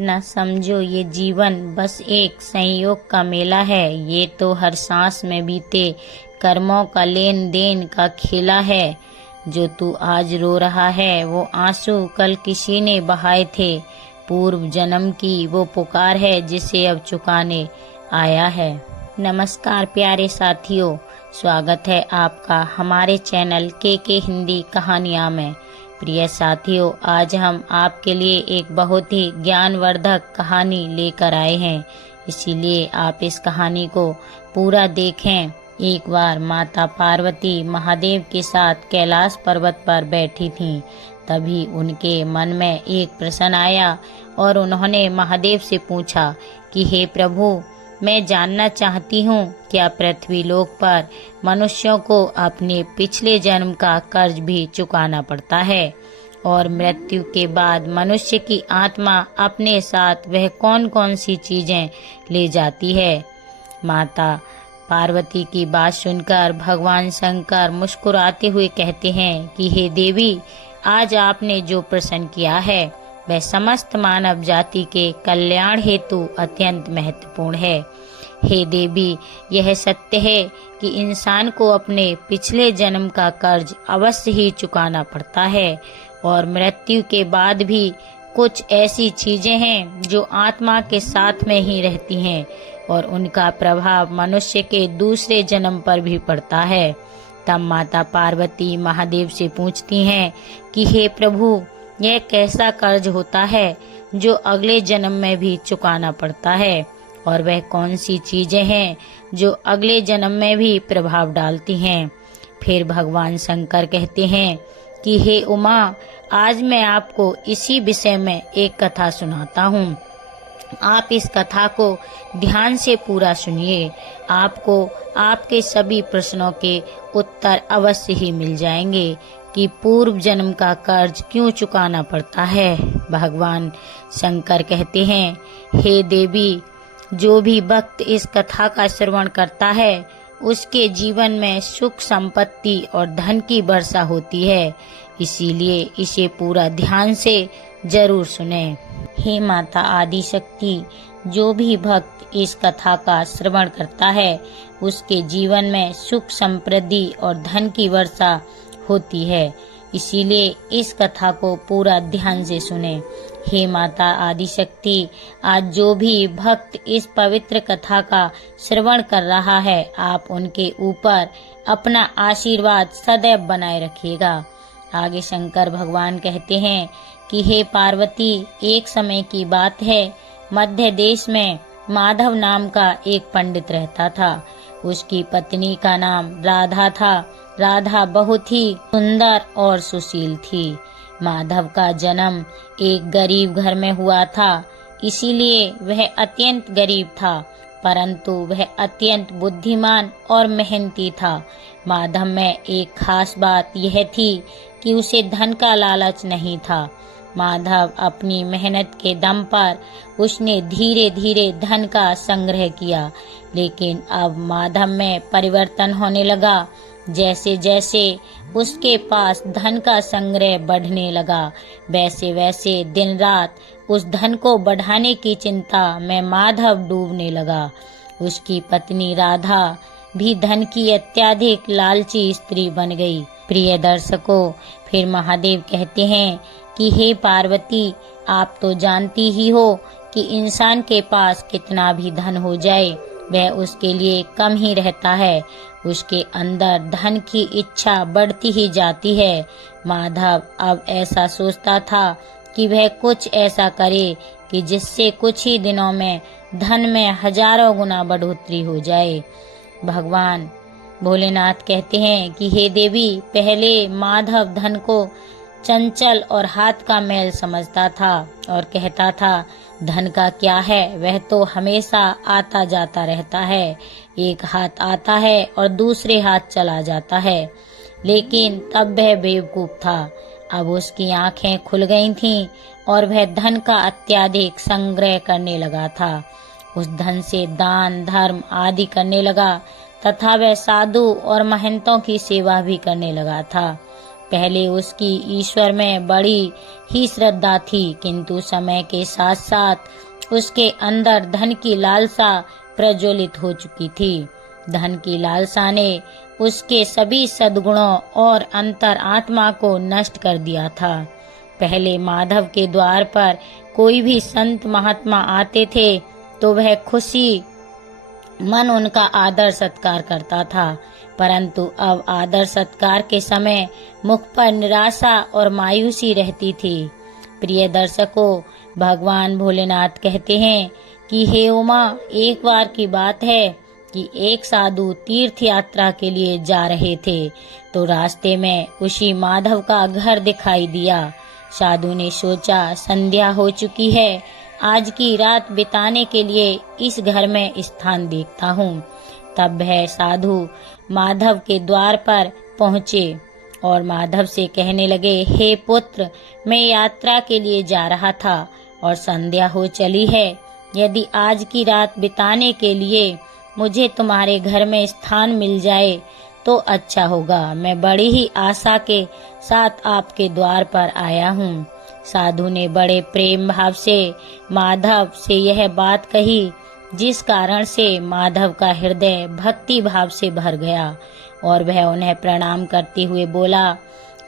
न समझो ये जीवन बस एक संयोग का मेला है, ये तो हर सांस में बीते कर्मों का लेन देन का खेला है। जो तू आज रो रहा है वो आंसू कल किसी ने बहाए थे, पूर्व जन्म की वो पुकार है जिसे अब चुकाने आया है। नमस्कार प्यारे साथियों, स्वागत है आपका हमारे चैनल के हिंदी कहानियाँ में। प्रिय साथियों, आज हम आपके लिए एक बहुत ही ज्ञानवर्धक कहानी लेकर आए हैं, इसीलिए आप इस कहानी को पूरा देखें। एक बार माता पार्वती महादेव के साथ कैलाश पर्वत पर बैठी थीं। तभी उनके मन में एक प्रश्न आया और उन्होंने महादेव से पूछा कि हे प्रभु, मैं जानना चाहती हूँ, क्या पृथ्वी लोक पर मनुष्यों को अपने पिछले जन्म का कर्ज भी चुकाना पड़ता है? और मृत्यु के बाद मनुष्य की आत्मा अपने साथ वह कौन कौन सी चीजें ले जाती है? माता पार्वती की बात सुनकर भगवान शंकर मुस्कुराते हुए कहते हैं कि हे देवी, आज आपने जो प्रश्न किया है वह समस्त मानव जाति के कल्याण हेतु अत्यंत महत्वपूर्ण है। हे देवी, यह सत्य है कि इंसान को अपने पिछले जन्म का कर्ज अवश्य ही चुकाना पड़ता है और मृत्यु के बाद भी कुछ ऐसी चीजें हैं जो आत्मा के साथ में ही रहती हैं और उनका प्रभाव मनुष्य के दूसरे जन्म पर भी पड़ता है। तब माता पार्वती महादेव से पूछती हैं कि हे प्रभु, यह कैसा कर्ज होता है जो अगले जन्म में भी चुकाना पड़ता है, और वह कौन सी चीजें हैं जो अगले जन्म में भी प्रभाव डालती हैं? फिर भगवान शंकर कहते हैं कि हे उमा, आज मैं आपको इसी विषय में एक कथा सुनाता हूँ। आप इस कथा को ध्यान से पूरा सुनिए, आपको आपके सभी प्रश्नों के उत्तर अवश्य ही मिल जाएंगे कि पूर्व जन्म का कर्ज क्यों चुकाना पड़ता है। भगवान शंकर कहते हैं, हे देवी, जो भी भक्त इस कथा का श्रवण करता है उसके जीवन में सुख संपत्ति और धन की वर्षा होती है, इसीलिए इसे पूरा ध्यान से जरूर सुने। हे माता आदि शक्ति, जो भी भक्त इस कथा का श्रवण करता है उसके जीवन में सुख समृद्धि और धन की वर्षा होती है, इसीलिए इस कथा को पूरा ध्यान से सुने। हे माता आदि शक्ति, आज जो भी भक्त इस पवित्र कथा का श्रवण कर रहा है, आप उनके ऊपर अपना आशीर्वाद सदैव बनाए रखिएगा। आगे शंकर भगवान कहते हैं कि हे पार्वती, एक समय की बात है, मध्य देश में माधव नाम का एक पंडित रहता था। उसकी पत्नी का नाम राधा था। राधा बहुत ही सुंदर और सुशील थी। माधव का जन्म एक गरीब घर में हुआ था, इसीलिए वह अत्यंत गरीब था, परंतु वह अत्यंत बुद्धिमान और मेहनती था। माधव में एक खास बात यह थी कि उसे धन का लालच नहीं था। माधव अपनी मेहनत के दम पर उसने धीरे धीरे धन का संग्रह किया, लेकिन अब माधव में परिवर्तन होने लगा। जैसे जैसे उसके पास धन का संग्रह बढ़ने लगा, वैसे वैसे दिन रात उस धन को बढ़ाने की चिंता में माधव डूबने लगा। उसकी पत्नी राधा भी धन की अत्यधिक लालची स्त्री बन गई। प्रिय दर्शकों, फिर महादेव कहते हैं कि हे पार्वती, आप तो जानती ही हो कि इंसान के पास कितना भी धन हो जाए वह उसके लिए कम ही रहता है, उसके अंदर धन की इच्छा बढ़ती ही जाती है। माधव अब ऐसा सोचता था कि वह कुछ ऐसा करे कि जिससे कुछ ही दिनों में धन में हजारों गुना बढ़ोतरी हो जाए। भगवान भोलेनाथ कहते हैं कि हे देवी, पहले माधव धन को चंचल और हाथ का मैल समझता था और कहता था, धन का क्या है, वह तो हमेशा आता जाता रहता है, एक हाथ आता है और दूसरे हाथ चला जाता है। लेकिन तब वह बेवकूफ था। अब उसकी आंखें खुल गई थीं और वह धन का अत्यधिक संग्रह करने लगा था। उस धन से दान धर्म आदि करने लगा तथा वह साधु और महंतों की सेवा भी करने लगा था। पहले उसकी ईश्वर में बड़ी ही श्रद्धा थी, किंतु समय के साथ साथ उसके अंदर धन की लालसा प्रज्वलित हो चुकी थी। धन की लालसा ने उसके सभी सद्गुणों और अंतर आत्मा को नष्ट कर दिया था। पहले माधव के द्वार पर कोई भी संत महात्मा आते थे तो वह खुशी मन उनका आदर सत्कार करता था, परंतु अब आदर सत्कार के समय मुख पर निराशा और मायूसी रहती थी। प्रिय दर्शकों, भगवान भोलेनाथ कहते हैं कि हे उमा, एक बार की बात है कि एक साधु तीर्थ यात्रा के लिए जा रहे थे तो रास्ते में उसी माधव का घर दिखाई दिया। साधु ने सोचा संध्या हो चुकी है, आज की रात बिताने के लिए इस घर में स्थान देखता हूँ। तब वह साधु माधव के द्वार पर पहुँचे और माधव से कहने लगे, हे पुत्र, मैं यात्रा के लिए जा रहा था और संध्या हो चली है। यदि आज की रात बिताने के लिए मुझे तुम्हारे घर में स्थान मिल जाए तो अच्छा होगा। मैं बड़ी ही आशा के साथ आपके द्वार पर आया हूँ। साधु ने बड़े प्रेम भाव से माधव से यह बात कही, जिस कारण से माधव का हृदय भक्ति भाव से भर गया और वह उन्हें प्रणाम करते हुए बोला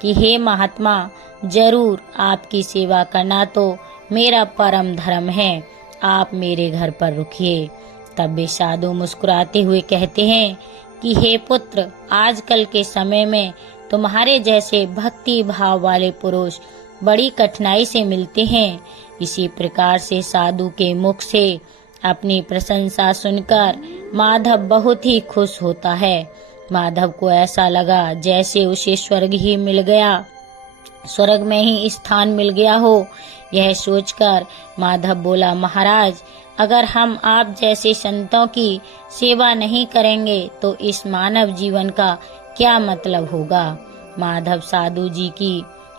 कि हे महात्मा, जरूर आपकी सेवा करना तो मेरा परम धर्म है, आप मेरे घर पर रुकिए। तब वे साधु मुस्कुराते हुए कहते हैं कि हे पुत्र, आजकल के समय में तुम्हारे जैसे भक्ति भाव वाले पुरुष बड़ी कठिनाई से मिलते हैं। इसी प्रकार से साधु के मुख से अपनी प्रशंसा सुनकर माधव बहुत ही खुश होता है। माधव को ऐसा लगा जैसे उसे स्वर्ग ही मिल गया, स्वर्ग में ही स्थान मिल गया हो। यह सोचकर माधव बोला, महाराज, अगर हम आप जैसे संतों की सेवा नहीं करेंगे तो इस मानव जीवन का क्या मतलब होगा। माधव साधु जी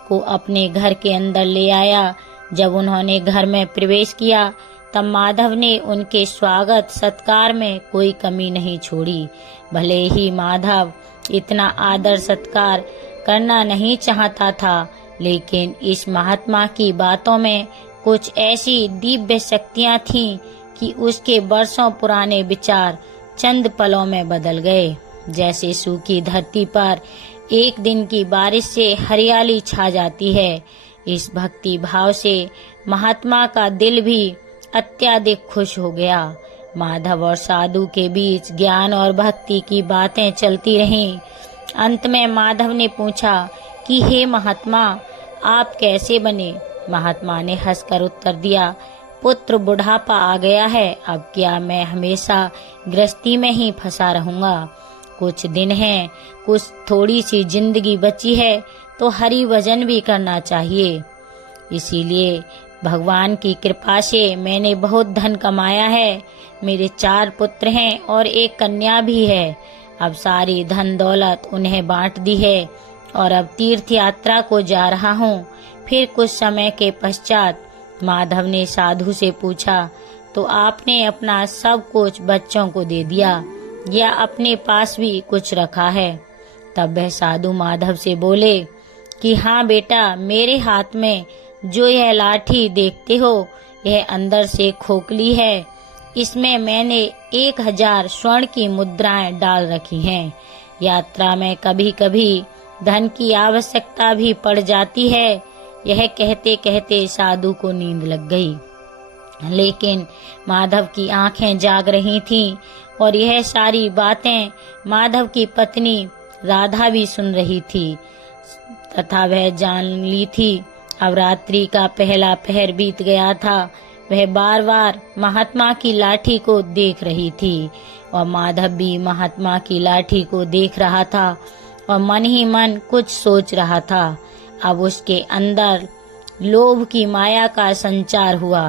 को अपने घर के अंदर ले आया। जब उन्होंने घर में प्रवेश किया तब माधव ने उनके स्वागत सत्कार में कोई कमी नहीं छोड़ी। भले ही माधव इतना आदर सत्कार करना नहीं चाहता था, लेकिन इस महात्मा की बातों में कुछ ऐसी दिव्य शक्तियां थीं कि उसके वर्षों पुराने विचार चंद पलों में बदल गए। जैसे सूखी धरती पर एक दिन की बारिश से हरियाली छा जाती है, इस भक्ति भाव से महात्मा का दिल भी अत्यधिक खुश हो गया। माधव और साधु के बीच ज्ञान और भक्ति की बातें चलती रहीं। अंत में माधव ने पूछा कि हे महात्मा, आप कैसे बने। महात्मा ने हंसकर उत्तर दिया, पुत्र, बुढ़ापा आ गया है, अब क्या मैं हमेशा गृहस्थी में ही फंसा रहूंगा। कुछ दिन हैं, कुछ थोड़ी सी जिंदगी बची है तो हरि भजन भी करना चाहिए। इसीलिए भगवान की कृपा से मैंने बहुत धन कमाया है। मेरे 4 पुत्र हैं और एक कन्या भी है। अब सारी धन दौलत उन्हें बांट दी है और अब तीर्थ यात्रा को जा रहा हूँ। फिर कुछ समय के पश्चात माधव ने साधु से पूछा, तो आपने अपना सब कुछ बच्चों को दे दिया या अपने पास भी कुछ रखा है। तब वह साधु माधव से बोले कि हाँ बेटा, मेरे हाथ में जो यह लाठी देखते हो, यह अंदर से खोखली है। इसमें मैंने 1000 स्वर्ण की मुद्राएं डाल रखी हैं। यात्रा में कभी कभी धन की आवश्यकता भी पड़ जाती है। यह कहते कहते साधु को नींद लग गई, लेकिन माधव की आंखें जाग रही थीं और यह सारी बातें माधव की पत्नी राधा भी सुन रही थी तथा वह जान ली थी अब रात्रि का पहला पहर बीत गया था। वह बार बार महात्मा की लाठी को देख रही थी और माधव भी महात्मा की लाठी को देख रहा था और मन ही मन कुछ सोच रहा था। अब उसके अंदर लोभ की माया का संचार हुआ,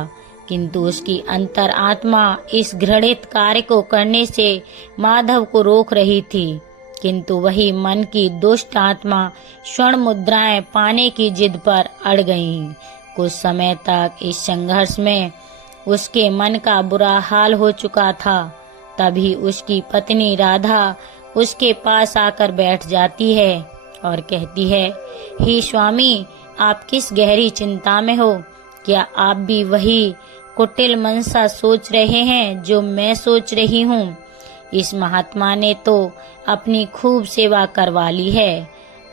किंतु उसकी अंतर आत्मा इस घृणित कार्य को करने से माधव को रोक रही थी। किंतु वही मन की दुष्ट आत्मा स्वर्ण मुद्राएं पाने की जिद पर अड़ गईं। कुछ समय तक इस संघर्ष में उसके मन का बुरा हाल हो चुका था। तभी उसकी पत्नी राधा उसके पास आकर बैठ जाती है और कहती है, हे स्वामी, आप किस गहरी चिंता में हो? क्या आप भी वही कुटिल मनसा सोच रहे हैं जो मैं सोच रही हूँ? इस महात्मा ने तो अपनी खूब सेवा करवा ली है,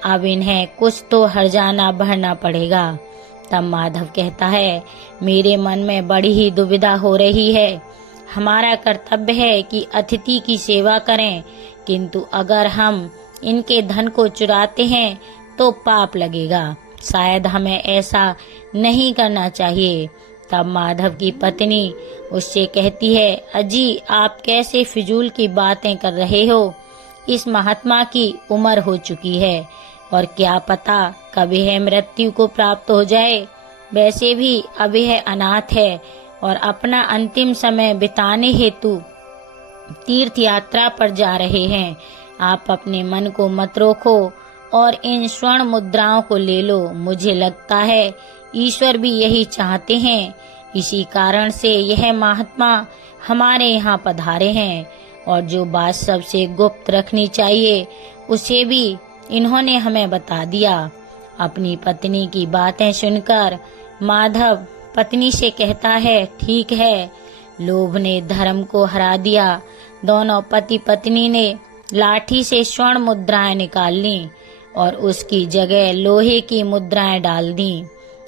अब इन्हें कुछ तो हर्जाना भरना पड़ेगा। तब माधव कहता है, मेरे मन में बड़ी ही दुविधा हो रही है। हमारा कर्तव्य है कि अतिथि की सेवा करें, किंतु अगर हम इनके धन को चुराते हैं तो पाप लगेगा। शायद हमें ऐसा नहीं करना चाहिए। तब माधव की पत्नी उससे कहती है, अजी, आप कैसे फिजूल की बातें कर रहे हो? इस महात्मा की उम्र हो चुकी है और क्या पता कब यह मृत्यु को प्राप्त हो जाए। वैसे भी अब यह अनाथ है और अपना अंतिम समय बिताने हेतु तीर्थ यात्रा पर जा रहे हैं। आप अपने मन को मत रोको और इन स्वर्ण मुद्राओं को ले लो। मुझे लगता है ईश्वर भी यही चाहते हैं। इसी कारण से यह महात्मा हमारे यहाँ पधारे हैं और जो बात सबसे गुप्त रखनी चाहिए उसे भी इन्होंने हमें बता दिया। अपनी पत्नी की बातें सुनकर माधव पत्नी से कहता है, ठीक है। लोभ ने धर्म को हरा दिया। दोनों पति पत्नी ने लाठी से स्वर्ण मुद्राएं निकाल ली और उसकी जगह लोहे की मुद्राएं डाल दी।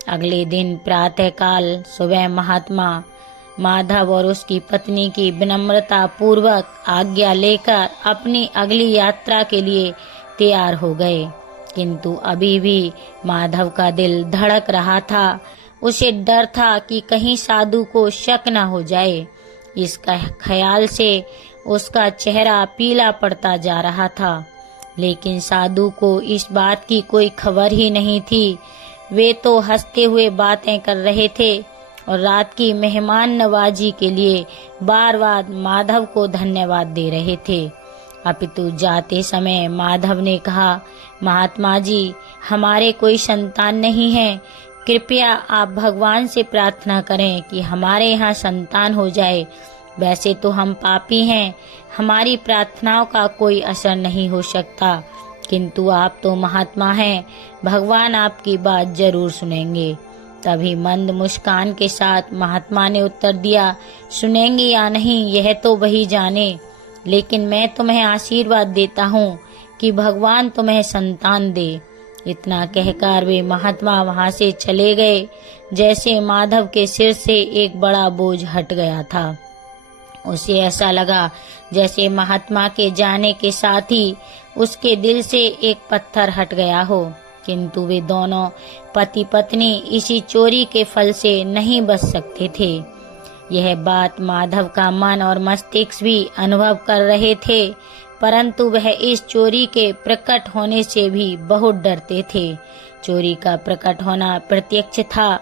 अगले दिन प्रातःकाल सुबह महात्मा माधव और उसकी पत्नी की विनम्रता पूर्वक आज्ञा लेकर अपनी अगली यात्रा के लिए तैयार हो गए, किंतु अभी भी माधव का दिल धड़क रहा था। उसे डर था कि कहीं साधु को शक न हो जाए। इसका ख्याल से उसका चेहरा पीला पड़ता जा रहा था, लेकिन साधु को इस बात की कोई खबर ही नहीं थी। वे तो हंसते हुए बातें कर रहे थे और रात की मेहमान नवाजी के लिए बार बार माधव को धन्यवाद दे रहे थे। अपितु जाते समय माधव ने कहा, महात्मा जी, हमारे कोई संतान नहीं है। कृपया आप भगवान से प्रार्थना करें कि हमारे यहाँ संतान हो जाए। वैसे तो हम पापी हैं, हमारी प्रार्थनाओं का कोई असर नहीं हो सकता, किंतु आप तो महात्मा हैं, भगवान आपकी बात जरूर सुनेंगे। तभी मंद मुस्कान के साथ महात्मा ने उत्तर दिया, सुनेंगे या नहीं यह तो वही जाने, लेकिन मैं तुम्हें आशीर्वाद देता हूँ कि भगवान तुम्हें संतान दे। इतना कहकर वे महात्मा वहाँ से चले गए, जैसे माधव के सिर से एक बड़ा बोझ हट गया था। उसे ऐसा लगा जैसे महात्मा के जाने के साथ ही उसके दिल से एक पत्थर हट गया हो, किंतु वे दोनों पति पत्नी इसी चोरी के फल से नहीं बच सकते थे। यह बात माधव का मन और मस्तिष्क भी अनुभव कर रहे थे, परंतु वह इस चोरी के प्रकट होने से भी बहुत डरते थे। चोरी का प्रकट होना प्रत्यक्ष था,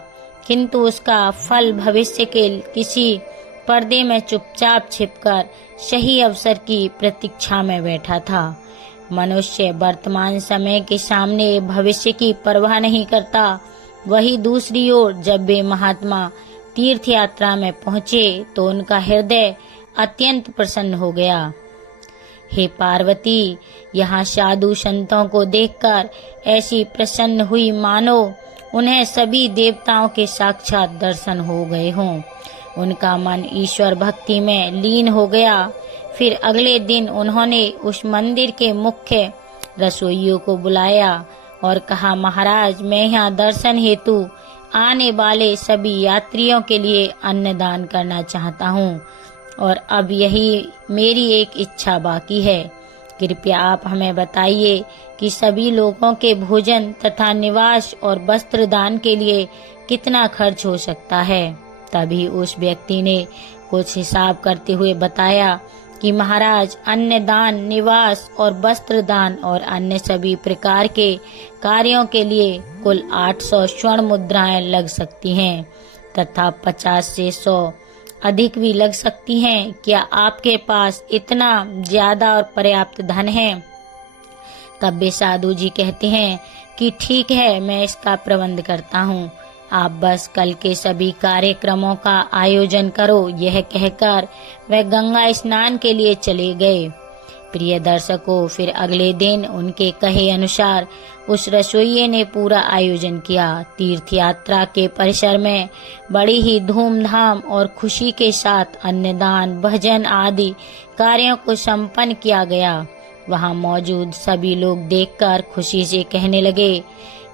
किंतु उसका फल भविष्य के किसी पर्दे में चुपचाप छिपकर सही अवसर की प्रतीक्षा में बैठा था। मनुष्य वर्तमान समय के सामने भविष्य की परवाह नहीं करता। वही दूसरी ओर जब वे महात्मा तीर्थ यात्रा में पहुँचे तो उनका हृदय अत्यंत प्रसन्न हो गया। हे पार्वती, यहाँ साधु संतों को देखकर ऐसी प्रसन्न हुई मानो उन्हें सभी देवताओं के साक्षात दर्शन हो गए हों। उनका मन ईश्वर भक्ति में लीन हो गया। फिर अगले दिन उन्होंने उस मंदिर के मुख्य रसोइयों को बुलाया और कहा, महाराज, मैं यहाँ दर्शन हेतु आने वाले सभी यात्रियों के लिए अन्नदान करना चाहता हूँ और अब यही मेरी एक इच्छा बाकी है। कृपया आप हमें बताइए कि सभी लोगों के भोजन तथा निवास और वस्त्र दान के लिए कितना खर्च हो सकता है। तभी उस व्यक्ति ने कुछ हिसाब करते हुए बताया कि महाराज, अन्नदान, निवास और वस्त्र दान और अन्य सभी प्रकार के कार्यों के लिए कुल 800 स्वर्ण मुद्राएं लग सकती हैं तथा 50 से 100 अधिक भी लग सकती हैं। क्या आपके पास इतना ज्यादा और पर्याप्त धन है? तब वे साधु जी कहते हैं कि ठीक है, मैं इसका प्रबंध करता हूँ, आप बस कल के सभी कार्यक्रमों का आयोजन करो। यह कहकर वह गंगा स्नान के लिए चले गए। प्रिय दर्शकों, फिर अगले दिन उनके कहे अनुसार उस रसोइये ने पूरा आयोजन किया। तीर्थ यात्रा के परिसर में बड़ी ही धूमधाम और खुशी के साथ अन्नदान, भजन आदि कार्यों को संपन्न किया गया। वहां मौजूद सभी लोग देखकर खुशी से कहने लगे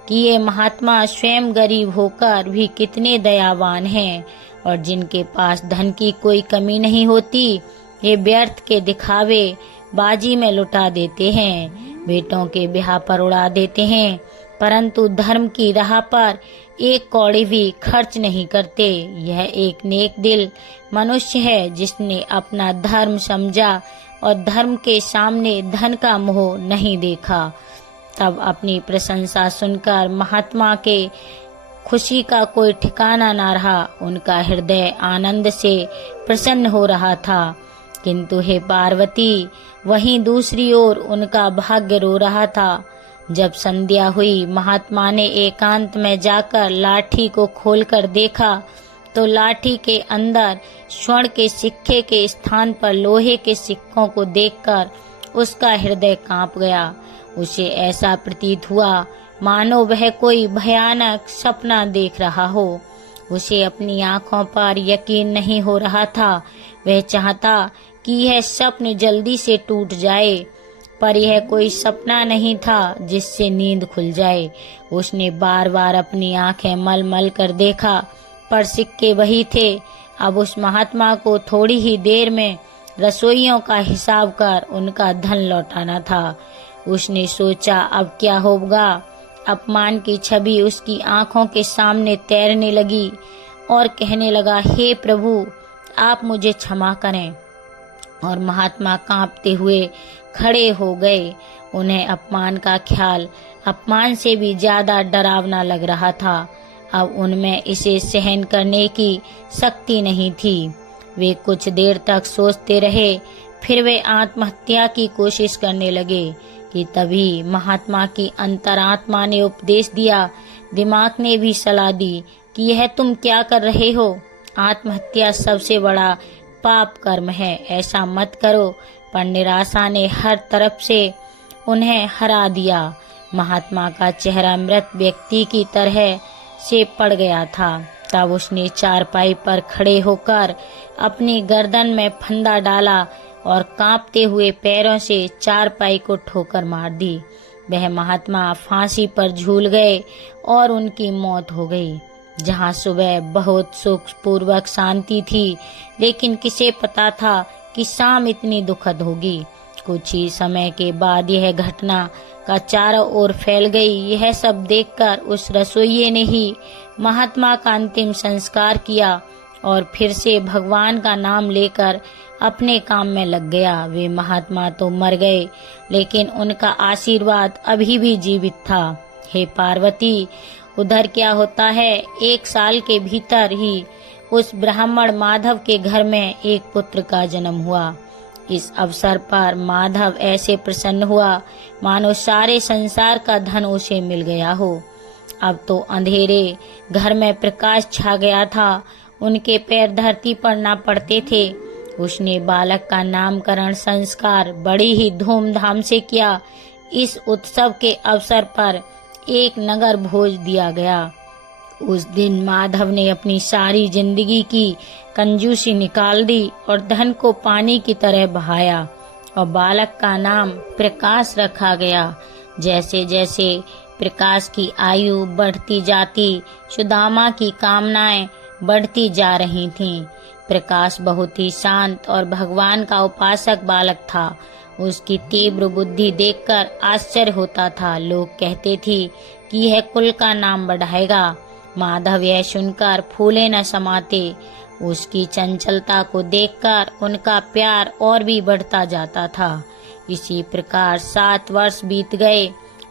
कि ये महात्मा स्वयं गरीब होकर भी कितने दयावान हैं, और जिनके पास धन की कोई कमी नहीं होती, ये व्यर्थ के दिखावे बाजी में लुटा देते हैं, बेटों के ब्याह पर उड़ा देते हैं, परंतु धर्म की राह पर एक कौड़ी भी खर्च नहीं करते। यह एक नेक दिल मनुष्य है जिसने अपना धर्म समझा और धर्म के सामने धन का मोह नहीं देखा। तब अपनी प्रशंसा सुनकर महात्मा के खुशी का कोई ठिकाना न रहा। उनका हृदय आनंद से प्रसन्न हो रहा था। किंतु हे पार्वती, वहीं दूसरी ओर उनका भाग्य रो रहा था। जब संध्या हुई, महात्मा ने एकांत में जाकर लाठी को खोलकर देखा तो लाठी के अंदर स्वर्ण के सिक्के के स्थान पर लोहे के सिक्कों को देखकर उसका हृदय कांप गया। उसे ऐसा प्रतीत हुआ मानो वह कोई भयानक सपना देख रहा हो। उसे अपनी आंखों पर यकीन नहीं हो रहा था। वह चाहता कि यह स्वप्न जल्दी से टूट जाए, पर यह कोई सपना नहीं था जिससे नींद खुल जाए। उसने बार बार अपनी आंखें मल मल कर देखा, पर सिक्के वही थे। अब उस महात्मा को थोड़ी ही देर में रसोइयों का हिसाब कर उनका धन लौटाना था। उसने सोचा अब क्या होगा। अपमान की छवि उसकी आंखों के सामने तैरने लगी और कहने लगा, हे प्रभु, आप मुझे क्षमा करें। और महात्मा कांपते हुए खड़े हो गए। उन्हें अपमान का ख्याल अपमान से भी ज्यादा डरावना लग रहा था। अब उनमें इसे सहन करने की शक्ति नहीं थी। वे कुछ देर तक सोचते रहे, फिर वे आत्महत्या की कोशिश करने लगे कि तभी महात्मा की अंतरात्मा ने उपदेश दिया। दिमाग ने भी सलाह दी कि यह तुम क्या कर रहे हो। आत्महत्या सबसे बड़ा पाप कर्म है, ऐसा मत करो। पर निराशा ने हर तरफ से उन्हें हरा दिया। महात्मा का चेहरा मृत व्यक्ति की तरह से पड़ गया था। तब उसने चारपाई पर खड़े होकर अपनी गर्दन में फंदा डाला और कांपते हुए पैरों से चारपाई को ठोकर मार दी। वह महात्मा फांसी पर झूल गए और उनकी मौत हो गई। जहाँ सुबह बहुत सुखपूर्वक शांति थी, लेकिन किसे पता था कि शाम इतनी दुखद होगी। कुछ ही समय के बाद यह घटना का चारों ओर फैल गई। यह सब देखकर उस रसोइये ने ही महात्मा का अंतिम संस्कार किया और फिर से भगवान का नाम लेकर अपने काम में लग गया। वे महात्मा तो मर गए, लेकिन उनका आशीर्वाद अभी भी जीवित था। हे पार्वती, उधर क्या होता है, 1 साल के भीतर ही उस ब्राह्मण माधव के घर में एक पुत्र का जन्म हुआ। इस अवसर पर माधव ऐसे प्रसन्न हुआ मानो सारे संसार का धन उसे मिल गया हो। अब तो अंधेरे घर में प्रकाश छा गया था। उनके पैर धरती पर ना पड़ते थे। उसने बालक का नामकरण संस्कार बड़ी ही धूमधाम से किया। इस उत्सव के अवसर पर एक नगर भोज दिया गया। उस दिन माधव ने अपनी सारी जिंदगी की कंजूसी निकाल दी और धन को पानी की तरह बहाया, और बालक का नाम प्रकाश रखा गया। जैसे जैसे प्रकाश की आयु बढ़ती जाती, सुदामा की कामनाएं बढ़ती जा रही थीं। प्रकाश बहुत ही शांत और भगवान का उपासक बालक था। उसकी तीव्र बुद्धि देखकर आश्चर्य होता था। लोग कहते थे कि यह कुल का नाम बढ़ाएगा। माधव यह सुनकर फूले न समाते। उसकी चंचलता को देखकर उनका प्यार और भी बढ़ता जाता था। इसी प्रकार 7 वर्ष बीत गए।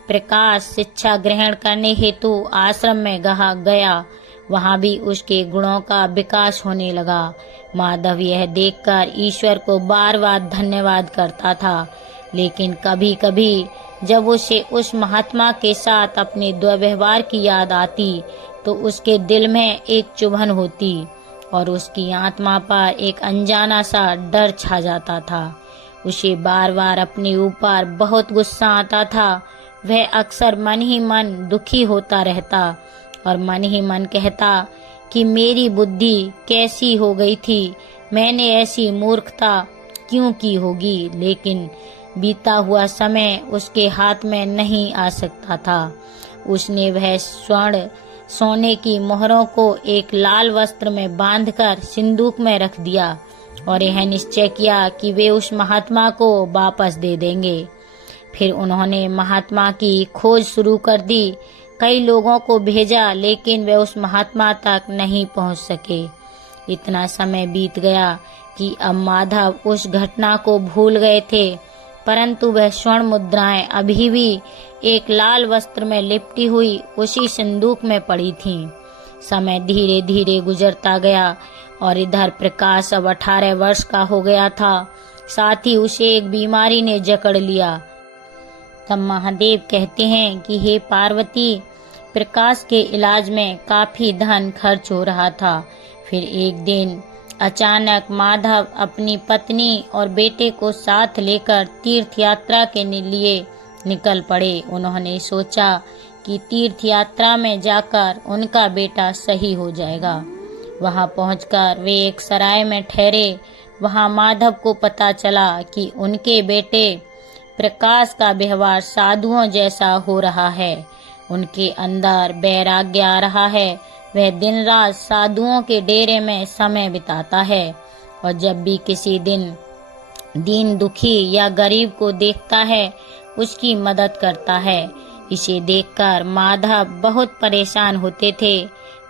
प्रकाश शिक्षा ग्रहण करने हेतु आश्रम में गया। वहाँ भी उसके गुणों का विकास होने लगा। माधव यह देखकर ईश्वर को बार बार धन्यवाद करता था, लेकिन कभी कभी जब उसे उस महात्मा के साथ अपने दुर्व्यवहार की याद आती तो उसके दिल में एक चुभन होती और उसकी आत्मा पर एक अनजाना सा डर छा जाता था। उसे बार बार अपने ऊपर बहुत गुस्सा आता था। वह अक्सर मन ही मन दुखी होता रहता और मन ही मन कहता कि मेरी बुद्धि कैसी हो गई थी, मैंने ऐसी मूर्खता क्यों की होगी। लेकिन बीता हुआ समय उसके हाथ में नहीं आ सकता था। उसने वह स्वर्ण सोने की मोहरों को एक लाल वस्त्र में बांधकर सिंदूक में रख दिया और यह निश्चय किया कि वे उस महात्मा को वापस दे देंगे। फिर उन्होंने महात्मा की खोज शुरू कर दी। कई लोगों को भेजा लेकिन वे उस महात्मा तक नहीं पहुंच सके। इतना समय बीत गया कि अब माधव उस घटना को भूल गए थे, परंतु वह स्वर्ण मुद्राएं अभी भी एक लाल वस्त्र में लिपटी हुई उसी संदूक में पड़ी थीं। समय धीरे धीरे गुजरता गया और इधर प्रकाश अब 18 वर्ष का हो गया था। साथ ही उसे एक बीमारी ने जकड़ लिया। तब महादेव कहते हैं कि हे पार्वती, प्रकाश के इलाज में काफी धन खर्च हो रहा था। फिर एक दिन अचानक माधव अपनी पत्नी और बेटे को साथ लेकर तीर्थ यात्रा के लिए निकल पड़े। उन्होंने सोचा कि तीर्थ यात्रा में जाकर उनका बेटा सही हो जाएगा। वहां पहुंचकर वे एक सराय में ठहरे। वहां माधव को पता चला कि उनके बेटे प्रकाश का व्यवहार साधुओं जैसा हो रहा है। उनके अंदर वैराग्य आ रहा है। वह दिन रात साधुओं के डेरे में समय बिताता है और जब भी किसी दीन दुखी या गरीब को देखता है उसकी मदद करता है। इसे देखकर माधव बहुत परेशान होते थे,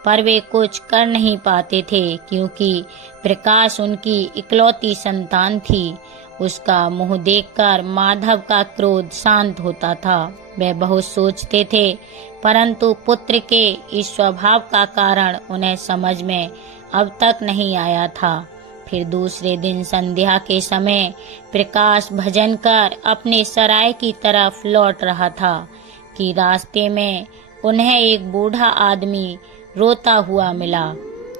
पर वे कुछ कर नहीं पाते थे क्योंकि प्रकाश उनकी इकलौती संतान थी। उसका मुंह देखकर माधव का क्रोध शांत होता था। वे बहुत सोचते थे, परंतु पुत्र के इस स्वभाव का कारण उन्हें समझ में अब तक नहीं आया था। फिर दूसरे दिन संध्या के समय प्रकाश भजन कर अपने सराय की तरफ लौट रहा था कि रास्ते में उन्हें एक बूढ़ा आदमी रोता हुआ मिला।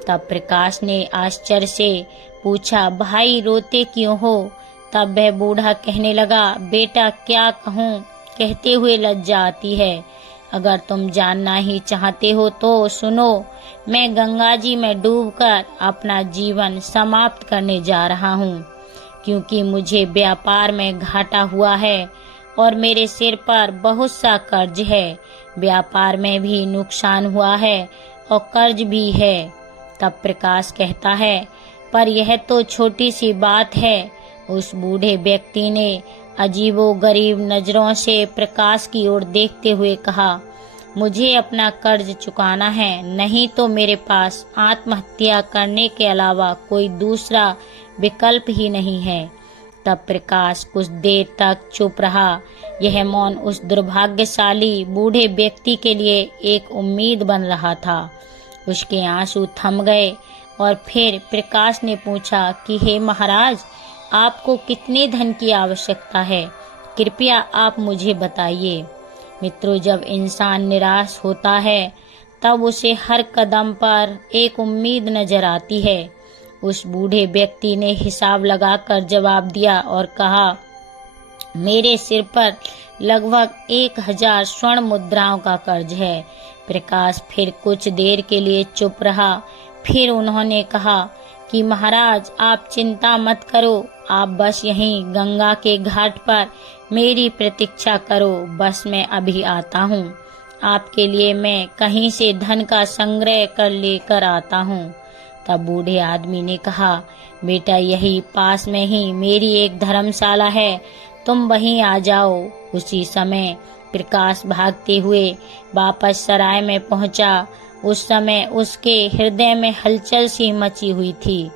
तब प्रकाश ने आश्चर्य से पूछा, भाई रोते क्यों हो? तब वह बूढ़ा कहने लगा, बेटा क्या कहूँ, कहते हुए लज्जा आती है। अगर तुम जानना ही चाहते हो तो सुनो, मैं गंगा जी में डूबकर अपना जीवन समाप्त करने जा रहा हूँ, क्योंकि मुझे व्यापार में घाटा हुआ है और मेरे सिर पर बहुत सा कर्ज है। व्यापार में भी नुकसान हुआ है और कर्ज भी है। तब प्रकाश कहता है, पर यह तो छोटी सी बात है। उस बूढ़े व्यक्ति ने अजीबो गरीब नजरों से प्रकाश की ओर देखते हुए कहा, मुझे अपना कर्ज चुकाना है, नहीं तो मेरे पास आत्महत्या करने के अलावा कोई दूसरा विकल्प ही नहीं है। तब प्रकाश कुछ देर तक चुप रहा। यह मौन उस दुर्भाग्यशाली बूढ़े व्यक्ति के लिए एक उम्मीद बन रहा था। उसके आंसू थम गए और फिर प्रकाश ने पूछा कि हे महाराज, आपको कितने धन की आवश्यकता है? कृपया आप मुझे बताइए। मित्रों, जब इंसान निराश होता है तब उसे हर कदम पर एक उम्मीद नजर आती है। उस बूढ़े व्यक्ति ने हिसाब लगाकर जवाब दिया और कहा, मेरे सिर पर लगभग 1000 स्वर्ण मुद्राओं का कर्ज है। प्रकाश फिर कुछ देर के लिए चुप रहा। फिर उन्होंने कहा कि महाराज, आप चिंता मत करो, आप बस यहीं गंगा के घाट पर मेरी प्रतीक्षा करो। बस मैं अभी आता हूँ। आपके लिए मैं कहीं से धन का संग्रह कर लेकर आता हूँ। तब बूढ़े आदमी ने कहा, बेटा, यही पास में ही मेरी एक धर्मशाला है, तुम वहीं आ जाओ। उसी समय प्रकाश भागते हुए वापस सराय में पहुंचा। उस समय उसके हृदय में हलचल सी मची हुई थी।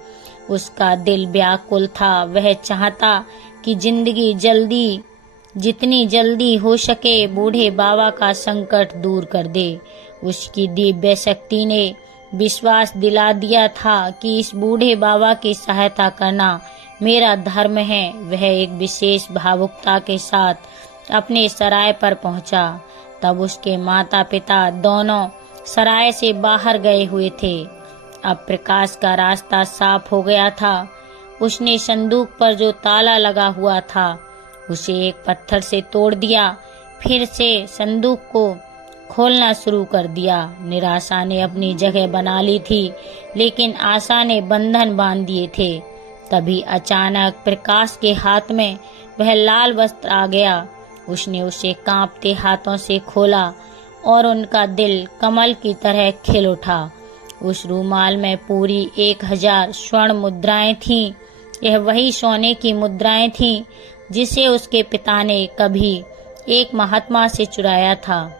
उसका दिल व्याकुल था। वह चाहता कि जिंदगी जितनी जल्दी हो सके बूढ़े बाबा का संकट दूर कर दे। उसकी दिव्य शक्ति ने विश्वास दिला दिया था कि इस बूढ़े बाबा की सहायता करना मेरा धर्म है। वह एक विशेष भावुकता के साथ अपने सराय पर पहुंचा। तब उसके माता पिता दोनों सराय से बाहर गए हुए थे। अब प्रकाश का रास्ता साफ हो गया था। उसने संदूक पर जो ताला लगा हुआ था उसे एक पत्थर से तोड़ दिया, फिर से संदूक को खोलना शुरू कर दिया। निराशा ने अपनी जगह बना ली थी, लेकिन आशा ने बंधन बांध दिए थे। तभी अचानक प्रकाश के हाथ में वह लाल वस्त्र आ गया। उसने उसे कांपते हाथों से खोला और उनका दिल कमल की तरह खिल उठा। उस रूमाल में पूरी 1000 स्वर्ण मुद्राएं थीं। यह वही सोने की मुद्राएं थीं जिसे उसके पिता ने कभी एक महात्मा से चुराया था।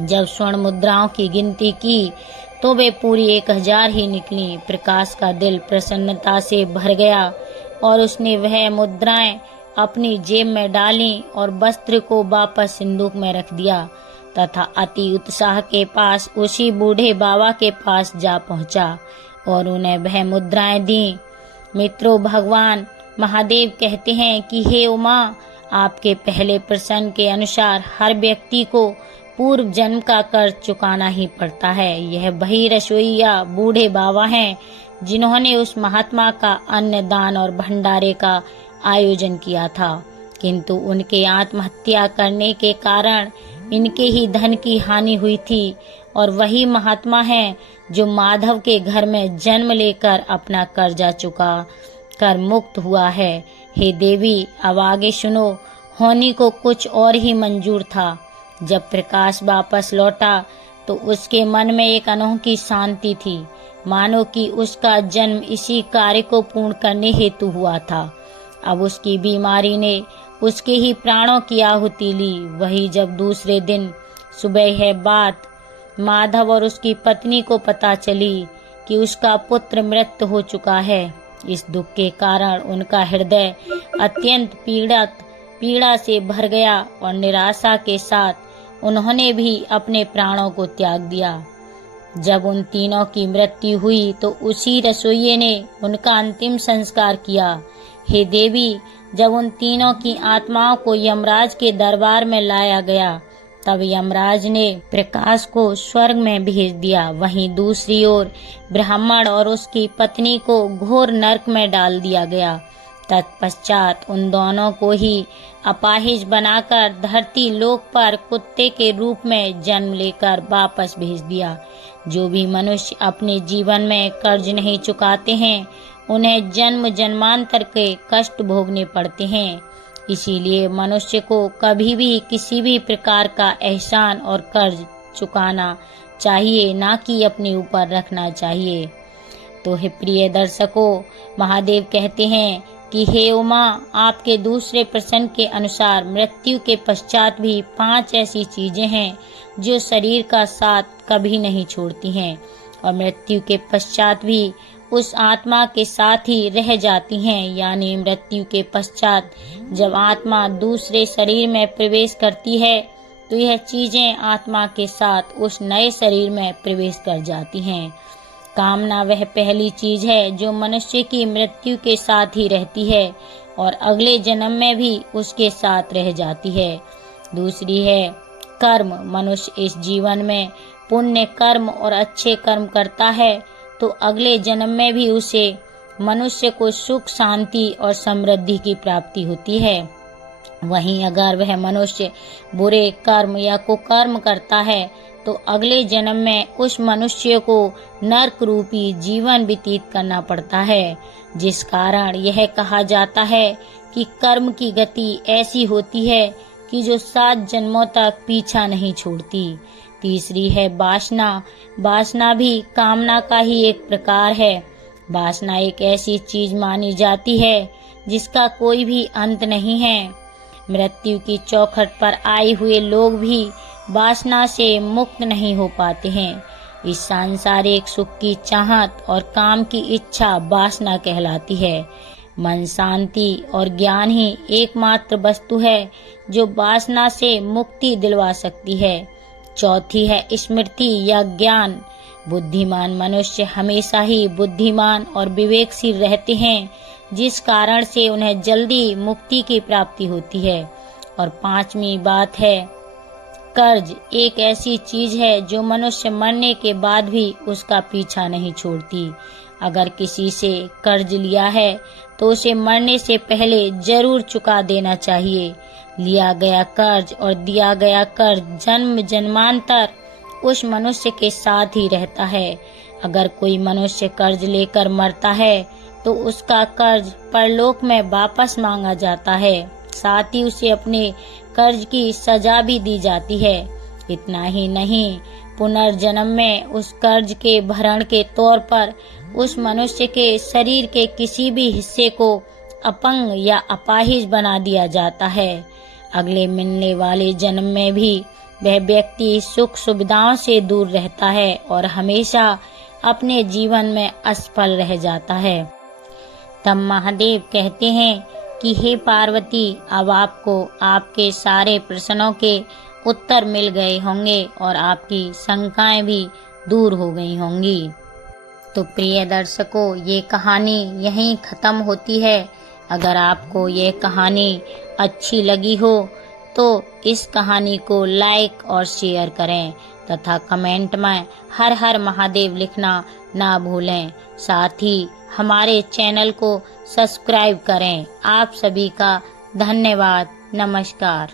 जब स्वर्ण मुद्राओं की गिनती की तो वे पूरी 1000 ही निकली। प्रकाश का दिल प्रसन्नता से भर गया और उसने वह मुद्राएं अपनी जेब में डाली और वस्त्र को वापस संदूक में रख दिया तथा अति उत्साह के पास उसी बूढ़े बाबा के पास जा पहुंचा और उन्हें वह मुद्राएं दी। मित्रों, भगवान महादेव कहते हैं कि हे उमा, आपके पहले प्रश्न के अनुसार हर व्यक्ति को पूर्व जन्म का कर्ज चुकाना ही पड़ता है। यह वही रसोइया बूढ़े बाबा हैं जिन्होंने उस महात्मा का अन्न दान और भंडारे का आयोजन किया था, किंतु उनके आत्महत्या करने के कारण इनके ही धन की हानि हुई थी। और वही महात्मा हैं जो माधव के घर में जन्म लेकर अपना कर्जा चुका कर मुक्त हुआ है। हे देवी, अब आगे सुनो। होनी को कुछ और ही मंजूर था। जब प्रकाश वापस लौटा तो उसके मन में एक अनोखी शांति थी, मानो कि उसका जन्म इसी कार्य को पूर्ण करने हेतु हुआ था। अब उसकी बीमारी ने उसके ही प्राणों की आहुति ली। वही जब दूसरे दिन सुबह यह बात माधव और उसकी पत्नी को पता चली कि उसका पुत्र मृत हो चुका है, इस दुख के कारण उनका हृदय अत्यंत पीड़ा से भर गया और निराशा के साथ उन्होंने भी अपने प्राणों को त्याग दिया। जब उन तीनों की मृत्यु हुई तो उसी रसोइये ने उनका अंतिम संस्कार किया। हे देवी, जब उन तीनों की आत्माओं को यमराज के दरबार में लाया गया तब यमराज ने प्रकाश को स्वर्ग में भेज दिया। वहीं दूसरी ओर ब्राह्मण और उसकी पत्नी को घोर नरक में डाल दिया गया। तत्पश्चात उन दोनों को ही अपाहिज बनाकर धरती लोक पर कुत्ते के रूप में जन्म लेकर वापस भेज दिया। जो भी मनुष्य अपने जीवन में कर्ज नहीं चुकाते हैं उन्हें जन्म जन्मांतर के कष्ट भोगने पड़ते हैं। इसीलिए मनुष्य को कभी भी किसी भी प्रकार का एहसान और कर्ज चुकाना चाहिए, ना कि अपने ऊपर रखना चाहिए। तो हे प्रिय दर्शकों, महादेव कहते हैं कि हे उमा, आपके दूसरे प्रश्न के अनुसार मृत्यु के पश्चात भी 5 ऐसी चीजें हैं जो शरीर का साथ कभी नहीं छोड़ती हैं और मृत्यु के पश्चात भी उस आत्मा के साथ ही रह जाती हैं। यानी मृत्यु के पश्चात जब आत्मा दूसरे शरीर में प्रवेश करती है तो यह चीजें आत्मा के साथ उस नए शरीर में प्रवेश कर जाती हैं। कामना वह पहली चीज है जो मनुष्य की मृत्यु के साथ ही रहती है और अगले जन्म में भी उसके साथ रह जाती है। दूसरी है कर्म। मनुष्य इस जीवन में पुण्य कर्म और अच्छे कर्म करता है तो अगले जन्म में भी उसे मनुष्य को सुख, शांति और समृद्धि की प्राप्ति होती है। वहीं अगर वह मनुष्य बुरे कर्म या कुकर्म करता है तो अगले जन्म में उस मनुष्य को नरक रूपी जीवन व्यतीत करना पड़ता है, जिस कारण यह कहा जाता है कि कर्म की गति ऐसी होती है कि जो 7 जन्मों तक पीछा नहीं छोड़ती। तीसरी है वासना। वासना भी कामना का ही एक प्रकार है। वासना एक ऐसी चीज मानी जाती है जिसका कोई भी अंत नहीं है। मृत्यु की चौखट पर आए हुए लोग भी वासना से मुक्त नहीं हो पाते हैं। इस सांसारिक सुख की चाहत और काम की इच्छा वासना कहलाती है। मन, शांति और ज्ञान ही एकमात्र वस्तु है जो वासना से मुक्ति दिलवा सकती है। चौथी है स्मृति या ज्ञान। बुद्धिमान मनुष्य हमेशा ही बुद्धिमान और विवेकशील रहते हैं, जिस कारण से उन्हें जल्दी मुक्ति की प्राप्ति होती है। और 5वीं बात है कर्ज। एक ऐसी चीज है जो मनुष्य मरने के बाद भी उसका पीछा नहीं छोड़ती। अगर किसी से कर्ज लिया है तो उसे मरने से पहले जरूर चुका देना चाहिए। लिया गया कर्ज और दिया गया कर्ज जन्म जन्मांतर उस मनुष्य के साथ ही रहता है। अगर कोई मनुष्य कर्ज लेकर मरता है तो उसका कर्ज परलोक में वापस मांगा जाता है, साथ ही उसे अपने कर्ज की सजा भी दी जाती है। इतना ही नहीं, पुनर्जन्म में उस कर्ज के भरण के तौर पर उस मनुष्य के शरीर के किसी भी हिस्से को अपंग या अपाहिज बना दिया जाता है। अगले मिलने वाले जन्म में भी वह व्यक्ति सुख सुविधाओं से दूर रहता है और हमेशा अपने जीवन में असफल रह जाता है। तब महादेव कहते हैं कि हे पार्वती, अब आपको आपके सारे प्रश्नों के उत्तर मिल गए होंगे और आपकी शंकाएं भी दूर हो गई होंगी। तो प्रिय दर्शकों, ये कहानी यहीं खत्म होती है। अगर आपको ये कहानी अच्छी लगी हो तो इस कहानी को लाइक और शेयर करें तथा कमेंट में हर हर महादेव लिखना ना भूलें। साथ ही हमारे चैनल को सब्सक्राइब करें। आप सभी का धन्यवाद। नमस्कार।